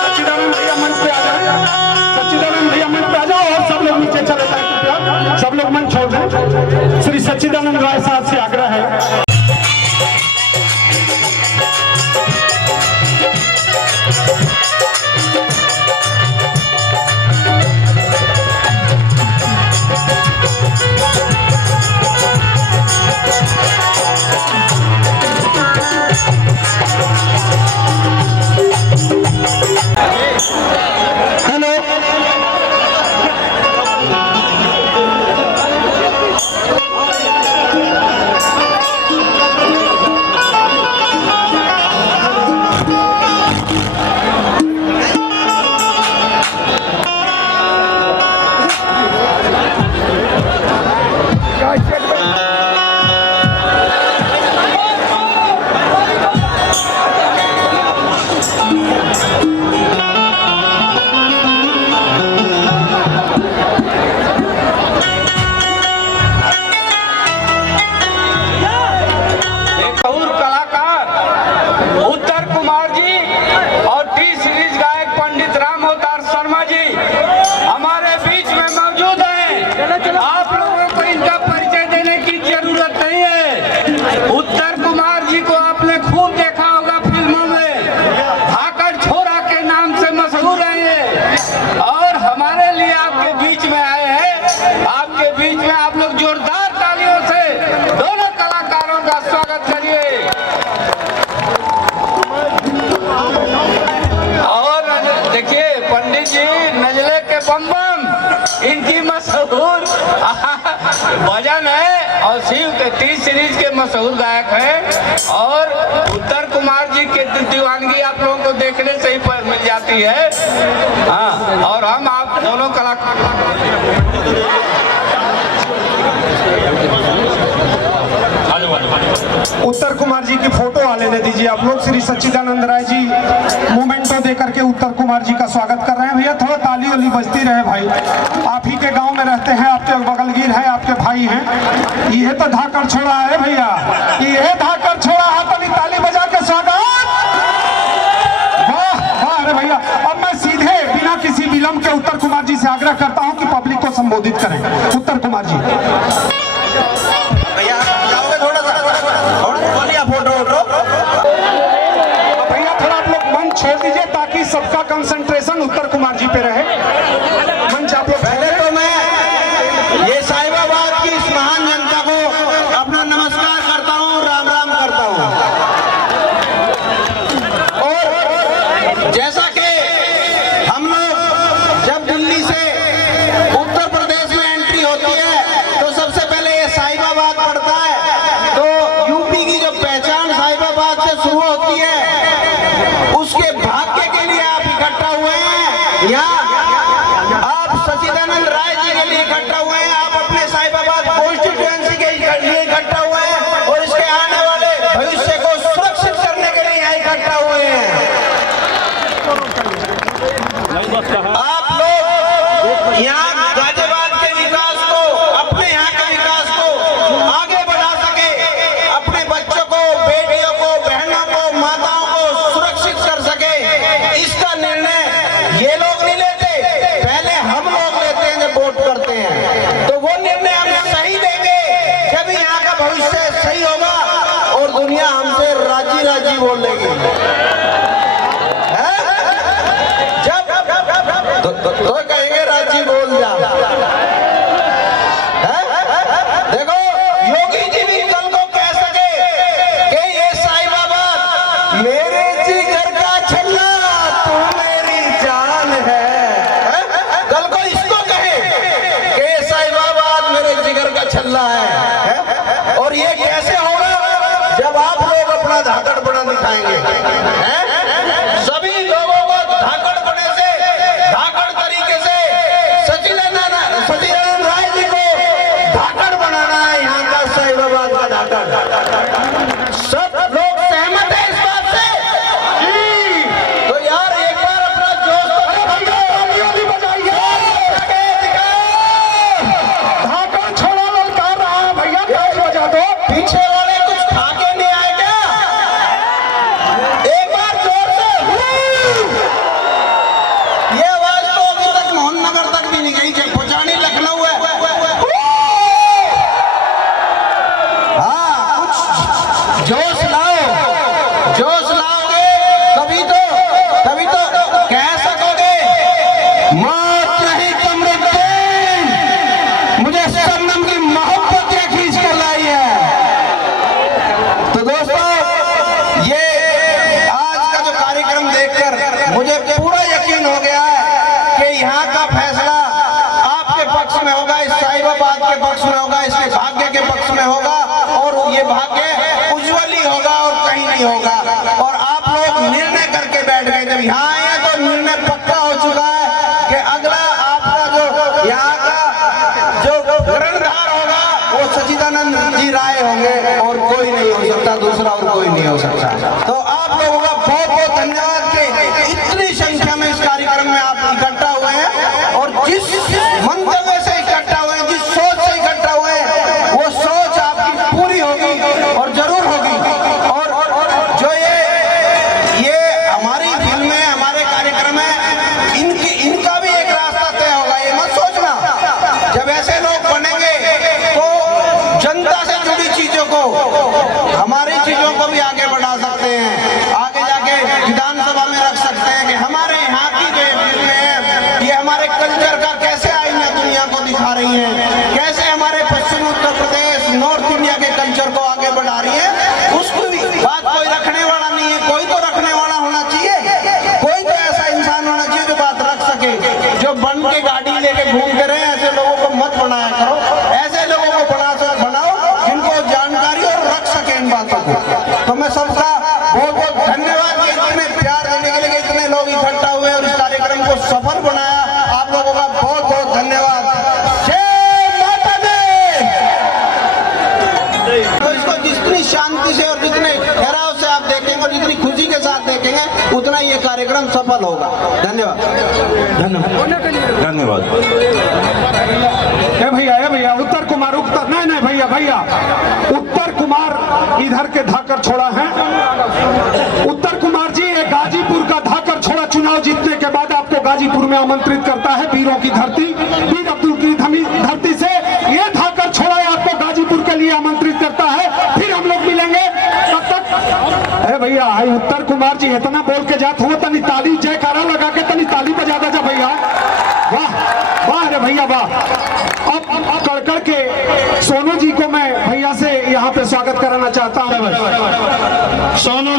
सच्चिदानंद भैया मंच पे आ जाए, सच्चिदानंद भैया मंच पे आ जाओ और सब लोग नीचे चले जाए कृपया, सब लोग मंच छोड़ दें। श्री सच्चिदानंद राय साहब से आग्रह है। इनकी मशहूर भजन है और शिव के 30 सीरीज के मशहूर गायक हैं और उत्तर कुमार जी के दीवानगी आप लोगों को देखने से ही पर मिल जाती है। हाँ, और हम आप दोनों कलाकार उत्तर कुमार जी की फोटो आ लेने दीजिए आप लोग। श्री सच्चिदानंद राय जी मोमेंटो देकर के उत्तर कुमार जी का स्वागत कर रहे हैं। भैया थोड़ा ताली वाली बजती रहे भाई, आप ही के गांव में रहते हैं, आपके बगलगीर हैं, आपके भाई हैं। ये तो धाकड़ छोड़ा है भैया, ये धाकड़ छोड़ा है, तो ताली बजा के स्वागत। वाह वाह अरे भैया। अब मैं सीधे बिना किसी विलंब के उत्तर कुमार जी से आग्रह करता हूँ कि पब्लिक को संबोधित करें। उत्तर कुमार जी भैया थोड़ा आप लोग मंच छोड़ दीजिए ताकि सबका कंसंट्रेशन उत्तर कुमार जी पे रहे। मंच आप लोग। पहले तो मैं ये साहिबाबाद की इस महान जनता को अपना नमस्कार करता हूँ, राम राम करता हूँ। और जैसा कि हम लोग जब दिल्ली से उत्तर प्रदेश में एंट्री होती है तो सबसे पहले ये साहिबाबाद पड़ता है। तो यूपी की जो पहचान साहिबाबाद से शुरू होती है, उसके भाग्य के लिए आप इकट्ठा हुए हैं। यहाँ आप सच्चिदानंद राय जी के लिए इकट्ठा हुए हैं, आप अपने साहिबाबाद कॉन्स्टिट्यूएंसी के लिए इकट्ठा हुए हैं और इसके आने वाले भविष्य को सुरक्षित करने के लिए यहाँ इकट्ठा हुए हैं। आप लोग यहाँ गाजियाबाद के विकास को, अपने यहाँ के विकास को आगे बढ़ा सके, अपने बच्चों को, बेटियों को, बहनों को, माताओं को सुरक्षित कर सके, इसका निर्णय ये लोग नहीं लेते, पहले हम लोग लेते हैं जब वोट करते हैं। तो वो निर्णय हम सही देंगे जब यहाँ का भविष्य सही होगा और दुनिया हमसे राजी राजी बोलेगी। तो कहेंगे राजी बोल जा। देखो योगी जी भी कल को कह सके कि ये साहिबाबाद मेरे जिगर का छल्ला, तू मेरी जान है। कल को इसको कहे कि साहिबाबाद मेरे जिगर का छल्ला है। और ये कैसे होगा जब आप लोग अपना धाकड़पना दिखाएंगे। सभी लोगों को धाकड़पने से, धाकड़ तरीके से सच्चिदानंद राय जी को धाकड़ बनाना है, यहाँ का साहिबाबाद का धाकड़। सब लोग सहमत है इस बात से जी? तो यार एक बार अपना जोश भी बजाइए। धाकड़ छोड़ा ललकार रहा है भैया, ताली बजा दो। पीछे वाले कुछ खा के नहीं आए क्या? जोश लाओगे तभी तो कह सकोगे मौत नहीं कमरुद्दीन, मुझे शबनम की मोहब्बत ये खींच कर लाई है। तो दोस्तों, ये आज का जो कार्यक्रम देखकर मुझे पूरा यकीन हो गया है कि यहाँ का फैसला आपके पक्ष में होगा, इस साहिबाबाद के पक्ष में होगा, इसके भाग्य के पक्ष में होगा, और ये भाग्य उज्जवल ही होगा और कहीं नहीं होगा। और आप लोग निर्णय करके बैठ गए, जब यहाँ आए हैं तो निर्णय पक्का हो चुका है कि अगला आपका जो यहाँ का जो कर्णधार होगा वो सच्चिदानंद जी राय होंगे, और कोई नहीं हो सकता, दूसरा और कोई नहीं हो सकता। तो आप लोगों का बहुत बहुत धन्यवाद कि इतनी संख्या में इस कार्यक्रम में आप इकट्ठा हुए हैं, और जिस मंतव्य से इकट्ठा हुए हैं, जिस सोच से इकट्ठा हुए हैं, वो सोच आपकी पूरी होगी और जरूर होगी। और जो ये हमारी फिल्म है, हमारे कार्यक्रम है, इनका भी एक रास्ता तय होगा। ये मत सोचना, जब ऐसे लोग बनेंगे तो जनता से जुड़ी चीजों को, हमारी चीजों को भी आगे बढ़ा सकते हैं, आगे जाके विधानसभा में रख सकते हैं कि हमारे यहाँ की जो फिल्में हैं ये हमारे कल्चर का कैसे आईना दुनिया को दिखा रही हैं, कैसे हमारे पश्चिम उत्तर प्रदेश, नॉर्थ इंडिया के कल्चर को आगे बढ़ा रही है। उसकी भी बात कोई रखने वाला नहीं है, कोई तो रखने वाला होना चाहिए, कोई तो ऐसा इंसान होना चाहिए जो बात रख सके। जो बन के गाड़ी लेके घूमते रहे, ऐसे लोगों को मत बनाया करो, ऐसे लोगों को बनाओ जिनको जानकारी और रख सके इन बातों को। तो मैं सबका बहुत बहुत धन्यवाद कि इतने प्यार देने के लिए इतने लोग इकट्ठा हुए और इस कार्यक्रम को सफल बनाया। आप लोगों का बहुत बहुत धन्यवाद। जय माता दी। तो इसको जितनी शांति से और जितने ठहराव से आप देखेंगे और जितनी खुशी के साथ देखेंगे, उतना ये कार्यक्रम सफल होगा। धन्यवाद। धन्यवाद। ए भैया उत्तर कुमार नहीं भैया उत्तर कुमार इधर के धाकर छोड़ा है। उत्तर कुमार जी ये गाजीपुर का धाकर छोड़ा चुनाव जीतने के बाद आपको गाजीपुर में आमंत्रित करता है, वीरों की धरती, वीर अब्दुल की धरती से ये धाकर छोड़ा आपको गाजीपुर के लिए आमंत्रित करता है। फिर हम लोग मिलेंगे, तब तक अरे भैया उत्तर कुमार जी इतना बोल के जात हो, तनी ताली जयकारा लगा के तनी ताली बजा दे भैया। वाह वाह रे भैया वाह। अब कड़कड़ के सोनू जी को मैं भैया से यहाँ पे स्वागत कराना चाहता हूँ। सोनू